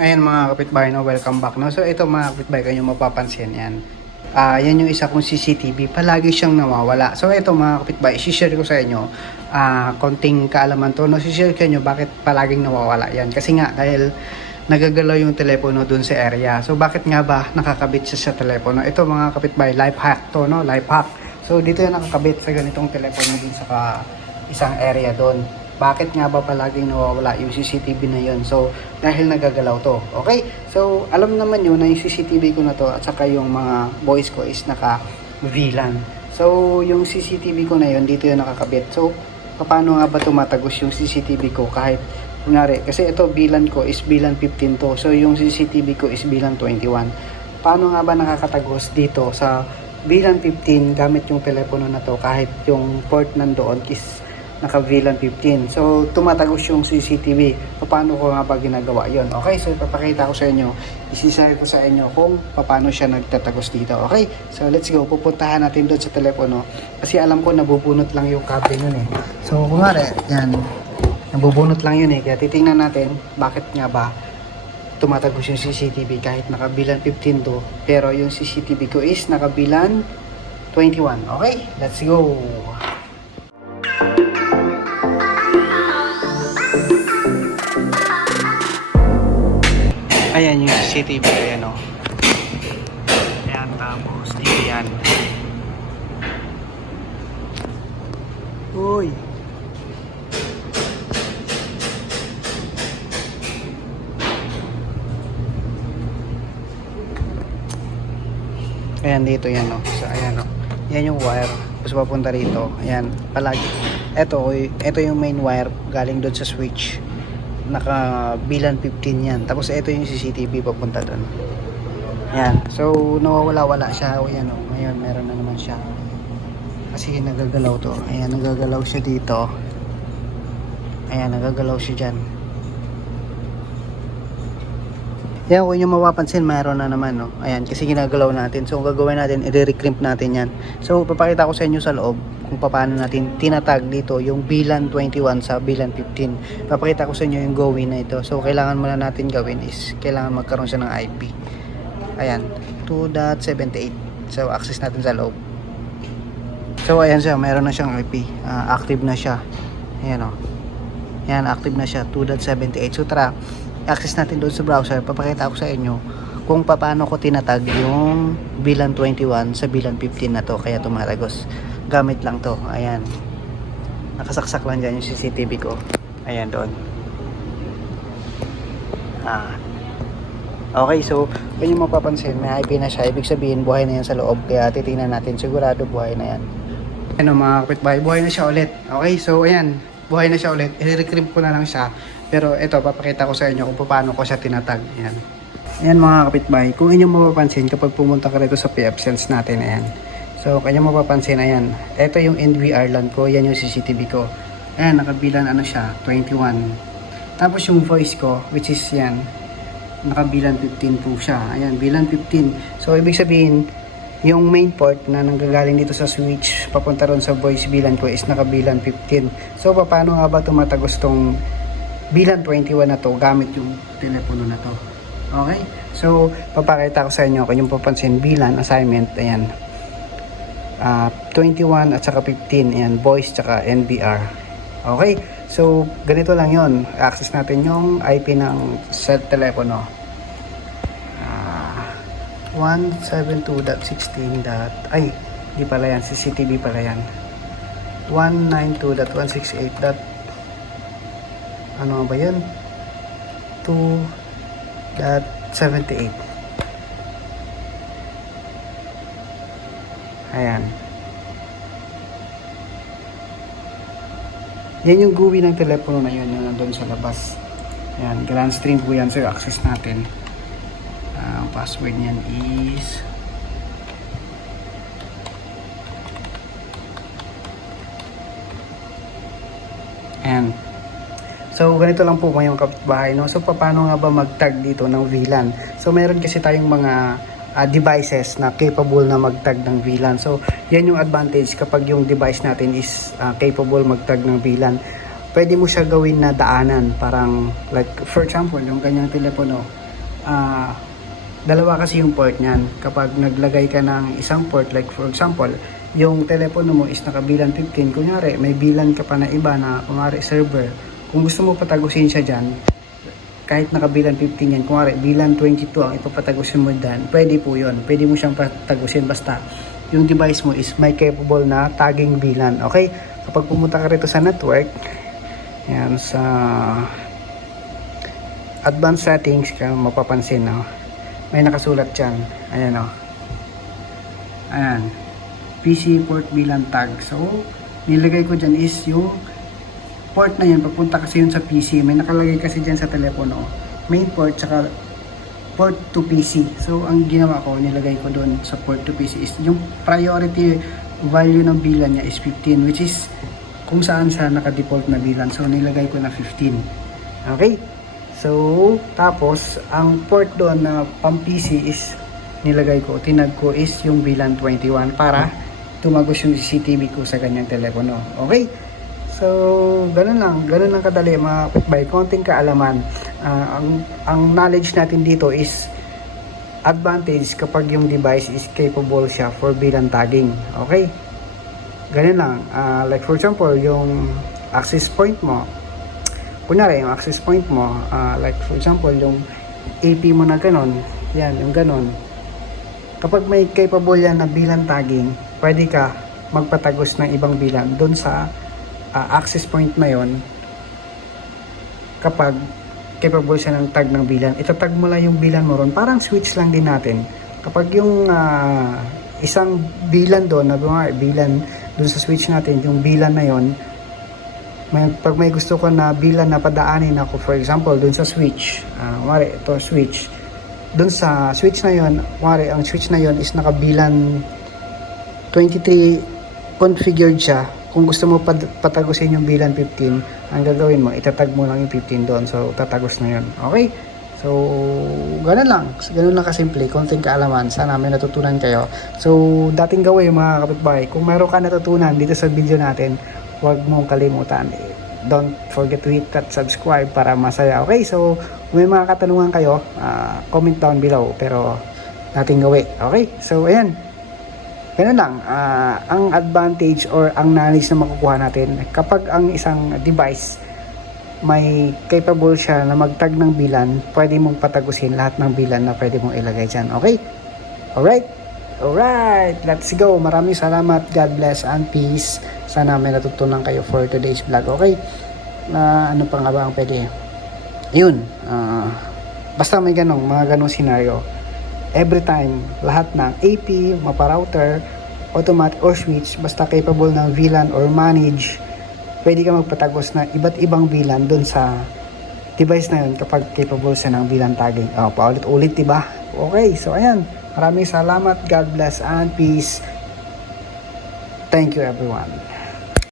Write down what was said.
Ayan mga kapitbahay, no, welcome back. No? So ito mga kapitbahay, kayo mapapansin yan. Ah, yan yung isa kong CCTV, palagi siyang nawawala. So ito mga kapitbahay, share ko sa inyo, ah, konting kaalaman to. No, share ko inyo bakit palaging nawawala yan. Kasi nga, dahil nagagalaw yung telepono dun sa area. So bakit nga ba nakakabit siya sa telepono? Ito mga kapitbahay, life hack to, no? Life hack. So dito yung nakakabit sa ganitong telepono dun sa ka- isang area doon. Bakit nga ba palaging nawawala yung CCTV na yun? So, dahil nagagalaw to. Okay? So, alam naman yun na yung CCTV ko na to at saka yung mga boys ko is naka VLAN. So, yung CCTV ko na yun, dito yung nakakabit. So, paano nga ba tumatagos yung CCTV ko kahit Kunyari, kasi ito bilan ko is bilan 15 to. So, yung CCTV ko is bilan 21. Paano nga ba nakakatagos dito sa bilan 15 gamit yung telepono na to kahit yung port nandoon is naka VLAN 15. So, tumatagos yung CCTV. Paano ko nga ba ginagawa yon Okay, so ipapakita ko sa inyo. Isisay ko sa inyo kung paano siya nagtatagos dito. Okay, so let's go. Pupuntahan natin doon sa telepono. Kasi alam ko nabubunot lang yung cable nun eh. So, kumari, yan. Nabubunot lang yun eh. Kaya titingnan natin bakit nga ba tumatagos yung CCTV kahit nakabilan 15 to. Pero yung CCTV ko is nakabilan 21. Okay, let's go. Ayan yung CCTV. Ayan o. Ayan tapos dito yan. Uy. Ayan dito yan o. So ayan o. Yan yung wire. Tapos papunta rito. Ayan. Palagi. Ito, ito yung main wire galing doon sa switch. Naka bilan 15 yan. Tapos ito yung CCTV papunta doon. Ayan. So nawawala-wala siya. O yan o. Ngayon meron na naman siya. Kasi nagagalaw to. Ayan, nagagalaw siya dito. Ayan, nagagalaw siya dyan. Yan, kung yung mapapansin, mayroon na naman, no? Ayan, kasi ginagalaw natin. So, ang gagawin natin, i-recrimp natin yan. So, papakita ko sa inyo sa loob kung paano natin tinatag dito yung bilan 21 sa bilan 15. Papakita ko sa inyo yung gawin na ito. So, kailangan muna natin gawin is, kailangan magkaroon siya ng IP. Ayan, 2.78. So, access natin sa loob. So, ayan siya, mayroon na siyang IP. Ah, active na siya. Ayan, o. Ayan, active na siya, 2.78. So, tara, access natin doon sa browser, papakita ko sa inyo kung paano ko tinatag yung bilan 21 sa bilan 15 na to kaya tumatagos gamit lang to ayan. Nakasaksak lang dyan yung CCTV ko. Ayan doon. Ah. Okay so kung yung mapapansin may IP na siya. Ibig sabihin buhay na yan sa loob kaya titingnan natin sigurado buhay na yan. Ano mga kapitbahay buhay na siya ulit. Okay so ayan buhay na siya ulit. I-recrimp ko na lang siya pero ito, papakita ko sa inyo kung paano ko siya tinatag. Ayan. Ayan mga kapitbahay, kung inyong mapapansin kapag pumunta ka rito sa PF Cells natin, ayan. So, kanya mapapansin, ayan. Ito yung NVR LAN ko, yan yung CCTV ko. Ayan, nakabilan ano siya, 21. Tapos yung voice ko, which is yan, nakabilan 15 po siya. Ayan, bilan 15. So, ibig sabihin, yung main port na nanggagaling dito sa switch papunta ron sa voice bilan ko is nakabilan 15. So, paano nga ba tumatagos tong bilan 21 na to gamit yung telepono na to. Okay? So, papakita ko sa inyo kung yung papansin bilan assignment, ayan. Ah, 21 at saka 15, ayan, voice tsaka NBR. Okay? So, ganito lang yon Access natin yung IP ng set telepono. Ah, 172.16. Ay, di pala yan. CCTV pala yan. 192.168. Ano ba yan? 2.78. Ayan. Yan yung GUI ng telepono na yun, yung nandun sa labas. Ayan, grand stream po yan. So, access natin. Ah, Ang password niyan is Ayan. So, ganito lang po ngayong kapitbahay. No? So, paano nga ba mag-tag dito ng VLAN? So, meron kasi tayong mga ah, devices na capable na mag-tag ng VLAN. So, yan yung advantage kapag yung device natin is ah, capable mag-tag ng VLAN. Pwede mo siya gawin na daanan. Parang, like, for example, yung ganyang telepono, ah, dalawa kasi yung port niyan. Kapag naglagay ka ng isang port, like for example, yung telepono mo is nakabilan 15, kunyari, may bilan ka pa na iba na, kunyari, server. Kung gusto mo patagusin siya dyan, kahit nakabilan 15 yan, kunyari, bilan 22 ang ipapatagusin mo dyan, pwede po yun. Pwede mo siyang patagusin basta yung device mo is may capable na tagging bilan. Okay? Kapag pumunta ka rito sa network, yan, sa advanced settings ka mapapansin, no? May nakasulat dyan. Ayan, no? Ayan. PC port bilang tag. So, nilagay ko dyan is yung port na yun, papunta kasi yun sa PC. May nakalagay kasi dyan sa telepono. Main port, tsaka port to PC. So, ang ginawa ko, nilagay ko doon sa port to PC is yung priority value ng bilan niya is 15 which is kung saan sa naka-default na bilan. So, nilagay ko na 15. Okay? So, tapos, ang port doon na pang PC is nilagay ko, tinag ko is yung bilan 21 para tumagos yung CCTV ko sa kanyang telepono. Okay? So, ganun lang. Ganun lang kadali mga by konting kaalaman. Ah, ang, ang knowledge natin dito is advantage kapag yung device is capable siya for bilang tagging. Okay? Ganun lang. Ah, like for example, yung access point mo. Kunyari, yung access point mo, ah, like for example, yung AP mo na ganun. Yan, yung ganun. Kapag may capable yan na bilang tagging, pwede ka magpatagos ng ibang bilang doon sa ah, access point na yon kapag capable siya ng tag ng bilan, itatag mo lang yung bilan mo ron. Parang switch lang din natin. Kapag yung ah, isang bilan doon, na mga bilan doon sa switch natin, yung bilan na yon may, pag may gusto ko na bilan na padaanin ako, for example, doon sa switch, uh, mare, ito switch, doon sa switch na yon, mare, ang switch na yon is nakabilan 23 configured siya. Kung gusto mo pad- patagusin yung bilan 15, ang gagawin mo, itatag mo lang yung 15 doon. So, tatagos na yun. Okay? So, ganun lang. Ganun lang kasimple. Konting kaalaman. Sana may natutunan kayo. So, dating gawin mga kapitbahay. Kung meron ka natutunan dito sa video natin, huwag mong kalimutan. Don't forget to hit that subscribe para masaya. Okay? So, kung may mga katanungan kayo, ah, comment down below. Pero, dating gawin. Okay? So, ayan. Ganun lang, ah, ang advantage or ang knowledge na makukuha natin kapag ang isang device may capable siya na magtag ng bilan, pwede mong patagusin lahat ng bilan na pwede mong ilagay dyan. Okay? Alright? Alright, let's go. Maraming salamat. God bless and peace. Sana may natutunan kayo for today's vlog. Okay? Na ano pa nga ba ang pwede? Yun. ah, basta may ganong, mga ganong scenario every time lahat ng AP, mapa-router, automatic or switch, basta capable ng VLAN or manage, pwede ka magpatagos na iba't ibang VLAN doon sa device na yun kapag capable siya ng VLAN tagging. Oh, paulit-ulit, diba? Okay, so ayan. Maraming salamat. God bless and peace. Thank you everyone.